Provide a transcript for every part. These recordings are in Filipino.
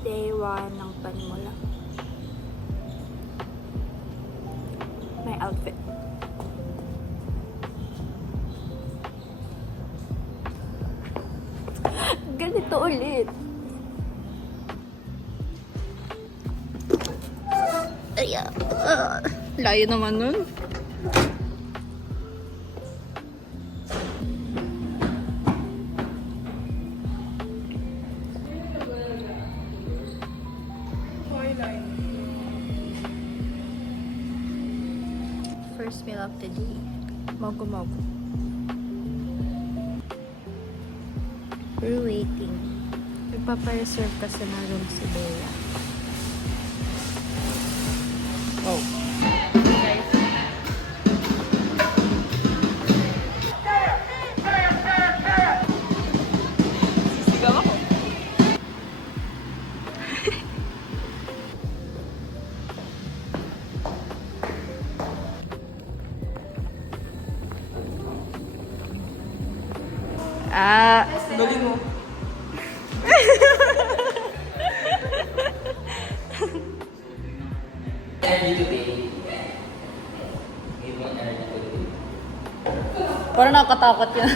Day 1 ng Panimula. My outfit. Ganito ulit. Ay, layo naman nun. First meal of the day. Mogu mogu. We're waiting. Nagpapa-reserve kasi na room si Bea. Oh. Guys. Sisigaw ako. Galing mo. Parang nakakatakot yan.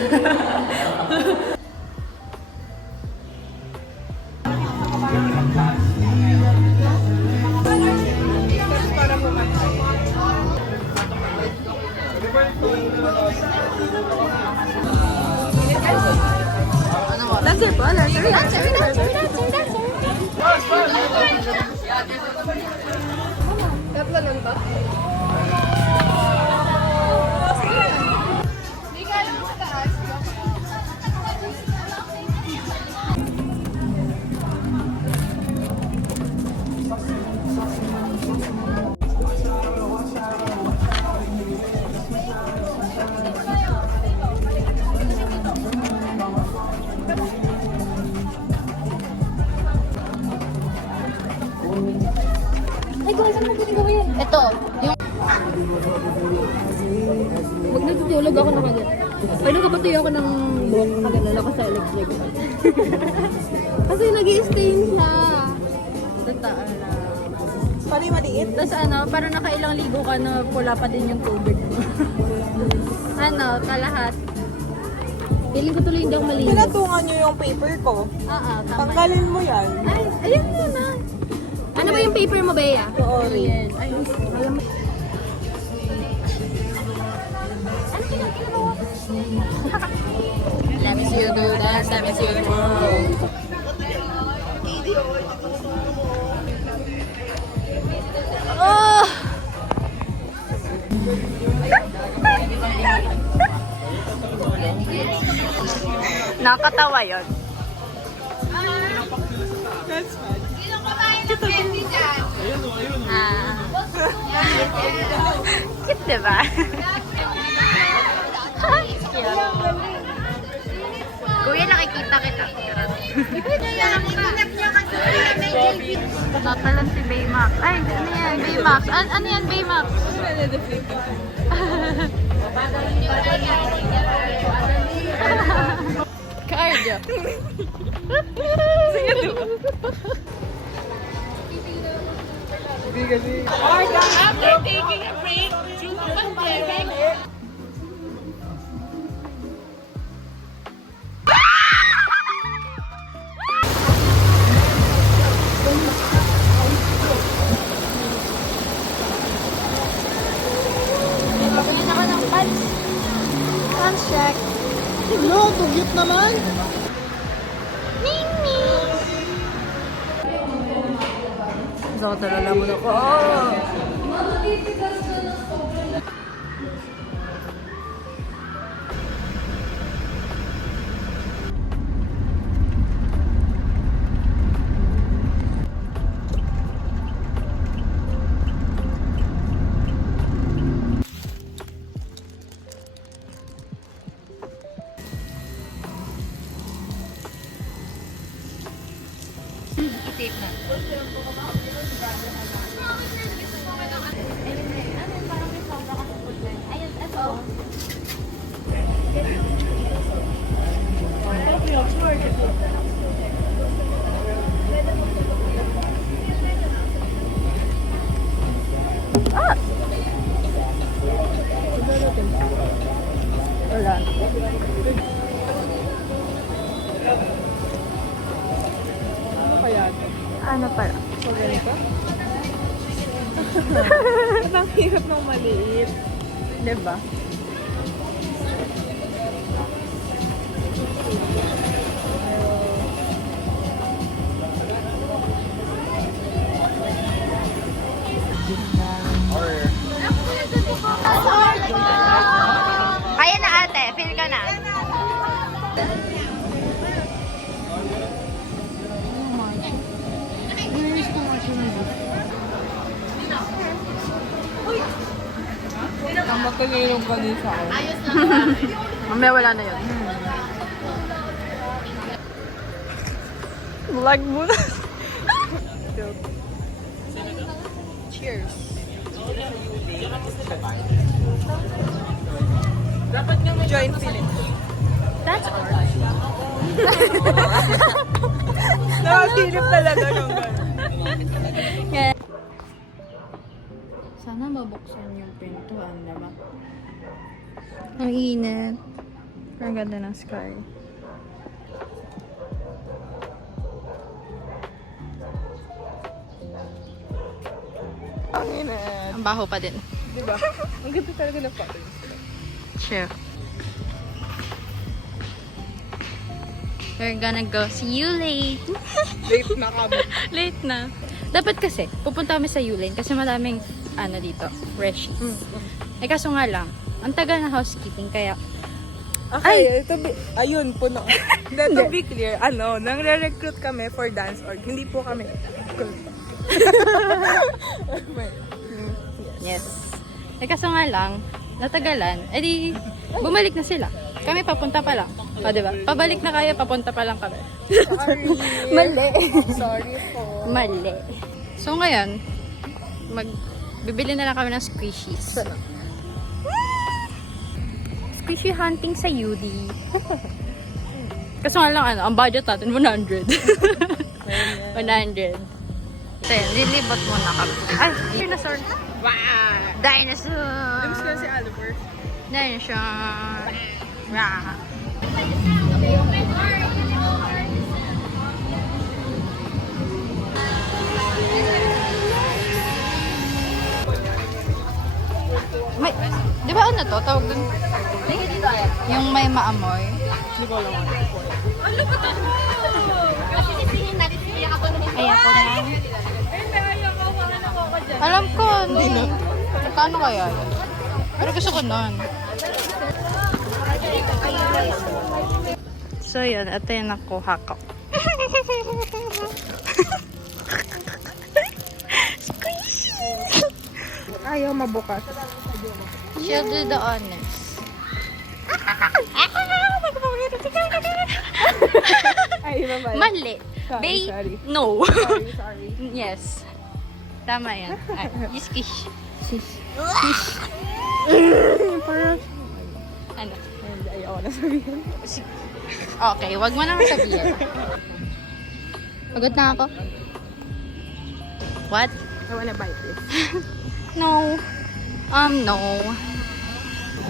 Dancer po, dancer. Tatlo lang ba? Ay, kung saan mo gawin? Ito, yung... Huwag natutulog ako na kanya. Pwede ka patuyo ako ng buhok kagano'n ako sa electric. Kasi nag-i-stain siya. Tataan na. Sorry, maliit. Tapos ano, parang nakailang ligo ka na pula pa din yung tubig mo. Ano, kalahat. Piling ko tuloy hindi ako malinis. Pinatungan nyo yung paper ko. Tama. Tanggalin mo yan. Ay, ayun muna. Ano ba yung paper mo, Bea? Sorry. Yes. Ay, alam mo. Ano kinagawa? Let me see you do that. Let me see you move. Oh! Nakakatawa yun. That's fine. Cute, diba? Kuya, nakikita kita. Tatalan si Baymax. Ay, ano yan? Baymax. Ano yan, Baymax? Cardio. Hindi kasi. After taking a break due to pandemic, Pagkain ako ng pants. Pants check. No, tugyot naman. Ning ning. So, talala mo na ko. I-tape na. ano pala. So, ganito? Ang hirap ng maliit. Diba? Kaya na ate, feel ka na. Ang magkagilong ka din sa akin. Mamaya wala na yun. Vlog mo na. Cheers. Dapat nga ma-join Philips. That's art. Nakakilip talaga yung gano'n. Sana mabuksan yung pintuan, diba? Ang init. Ang ganda ng sky. Ang init. Ang baho pa din. Diba? Ang ganda talaga ng pattern. Sure. We're gonna go see you late. Late na kami. Late na. Dapat kasi, pupunta kami sa Yulin kasi maraming, ano dito, freshies. Eh kaso nga lang, ang tagal na housekeeping kaya, Okay, ayun, puno. Then, to be clear, nangre-recruit kami for dance org. Hindi po kami. yes. Eh kaso nga lang, natagalan, edi, bumalik na sila. Kami papunta pa lang. O, diba? Pabalik na kayo, papunta pa lang kami. Sorry. Mali. Sorry po. Mali. So ngayon, bibili na lang kami ng squishies. Squishy hunting sa UD. Kasi nga lang, ang budget natin, 100. 100. So yun, lilibot muna kami. Ay, dinosaur. Wow! Dinosaur. Lims ko si Oliver. Dinosaur. Rah. May, di ba ano to? Tawag dun? Yung may maamoy. Hindi ko alam. Ay, ako na. Alam ko, ano. Kano kaya yun? Pero gusto ko nun. So yun, ito yung nakuha ko. Ayaw mabukas. She'll do the honors. Ay, iba ba? Mali. Sorry, sorry. No. Sorry. Yes. Tama yan. Ay, yiskish. Parang, Ano? hindi, ayaw na sabihin. Okay, wag mo na sabihin. Pagod na ako. What? I wanna bite this. No. No.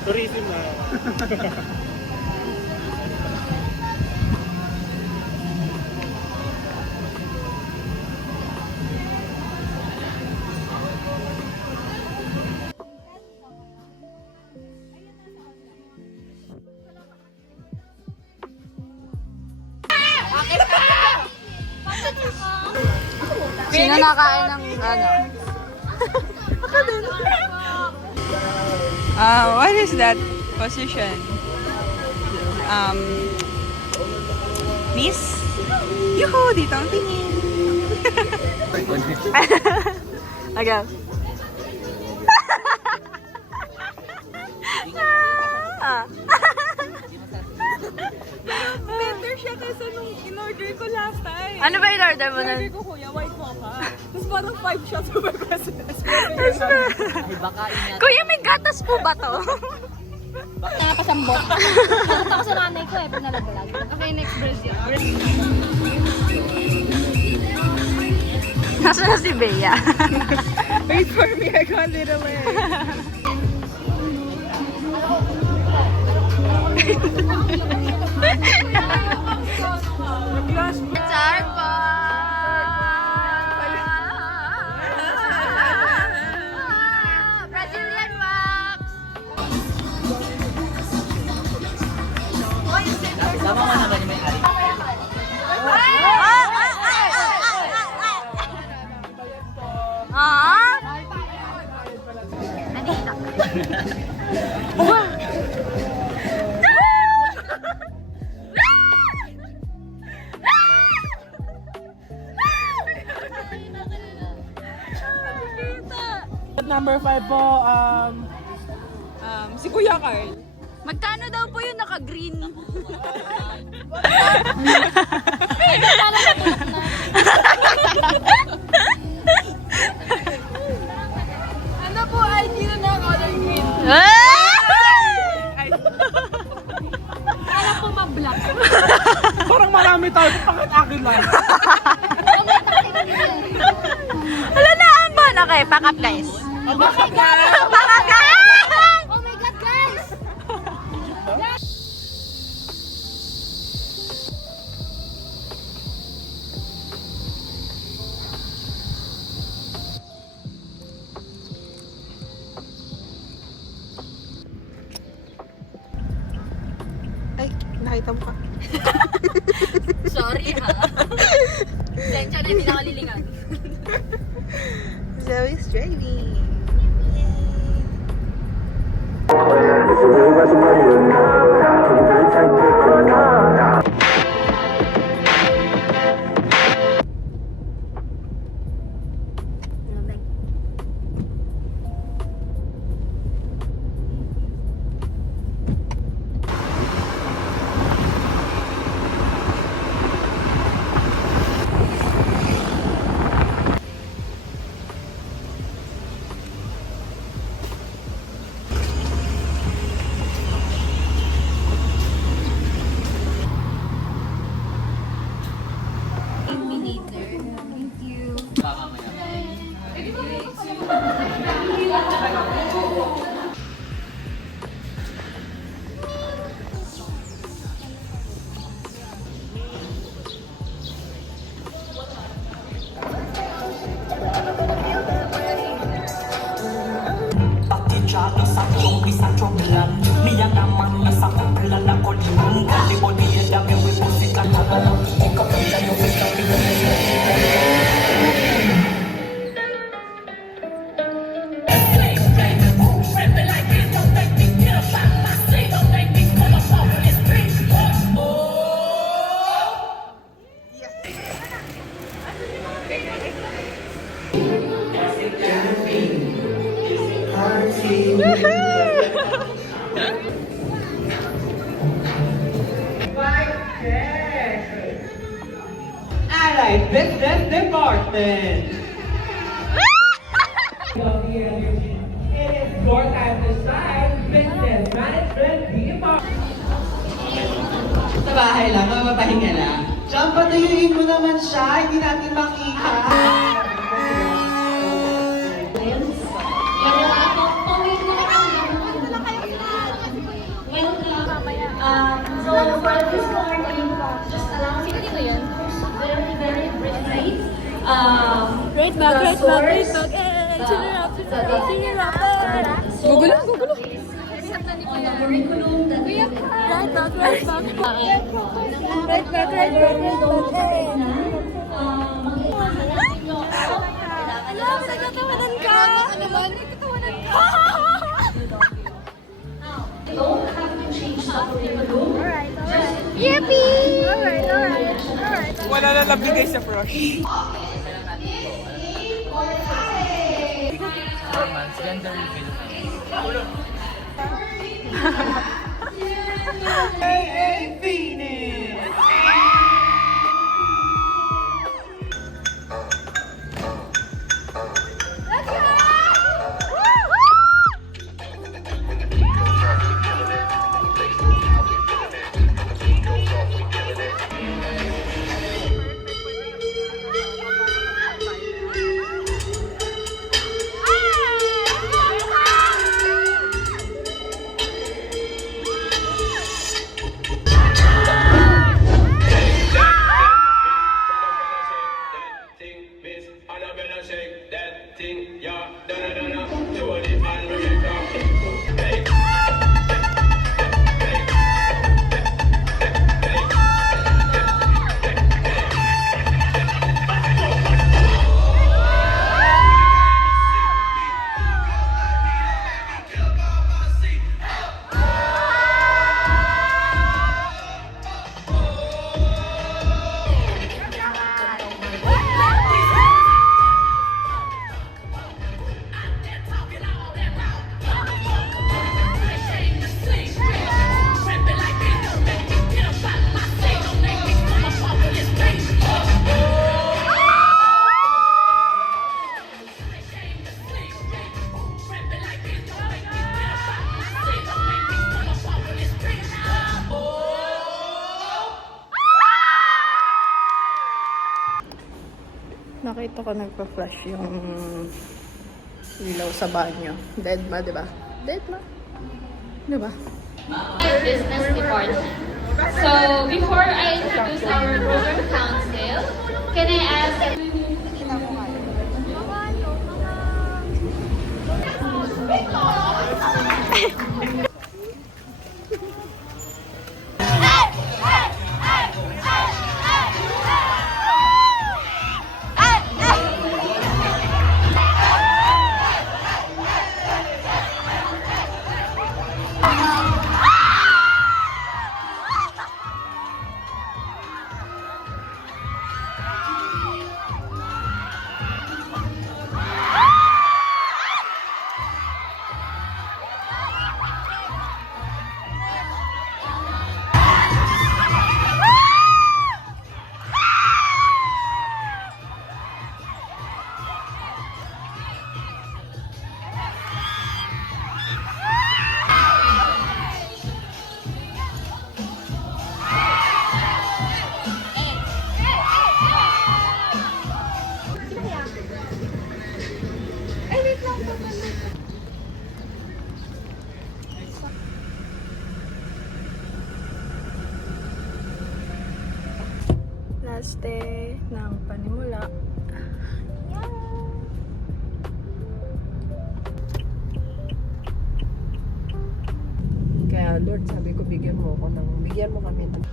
Tourism na. Sino nakain ng ano? What is that position? Miss? Yuhu! Dito ang tingin. Okay. Better siya kaysa nung in-order ko last time. Ano ba in-order mo nun? In-order ko, kuya, white mocha. Tapos parang 5 shots of Kuya, may gatas po ba to? Nakapasambok. Nakita ko sa nanay ko pinalaglag. Okay, next bread yan. Nasaan na si Bea? Wait for me, I got little leg. It's our fun! At number 5 po, si Kuya Carl. Magkano daw po yun naka-green? Ano po, ID na ng color green. Kala po ma-black. Parang marami tayo, bakit akin lang? Wala na ang bon. Okay, pack up guys. Pack up guys! Oh my God, guys! Ay, nakita mo ka. Sorry ha. Sensya na hindi nakalilingan. Zoe's driving. Allied Business Department. It is your time to shine. Business Management Department. Sa bahay lang, mapapahinga lang. Diyan, patayuin mo naman siya. Hindi natin makita. So for this morning, just allow me to very, very briefly. Right back, right back, right back. Cheer up. Gugulo. Curriculum that we have Right back, right back. right back, right back. Nagkatawanan ka! Ano ba? Nagkatawanan ka! Don't have to change the curriculum. Yippee! Alright. Wala na lang bigay sa Frosh. Hey, Phoenix! Ba't ako nagpa-flash yung ilaw sa banyo? Dead ma, di ba? Dead ma. Di ba? Business department. So, before I introduce our program council, can I ask... Last day ng panimula. Kaya Lord, sabi ko bigyan mo kami ng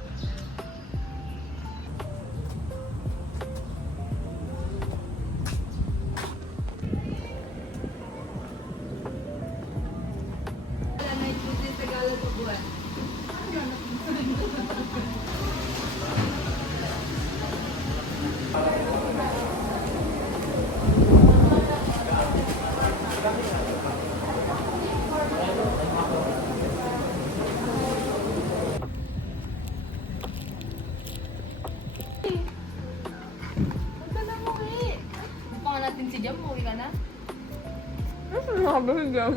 Pangan natin si Jam, uwi ka na? nakabahig lang.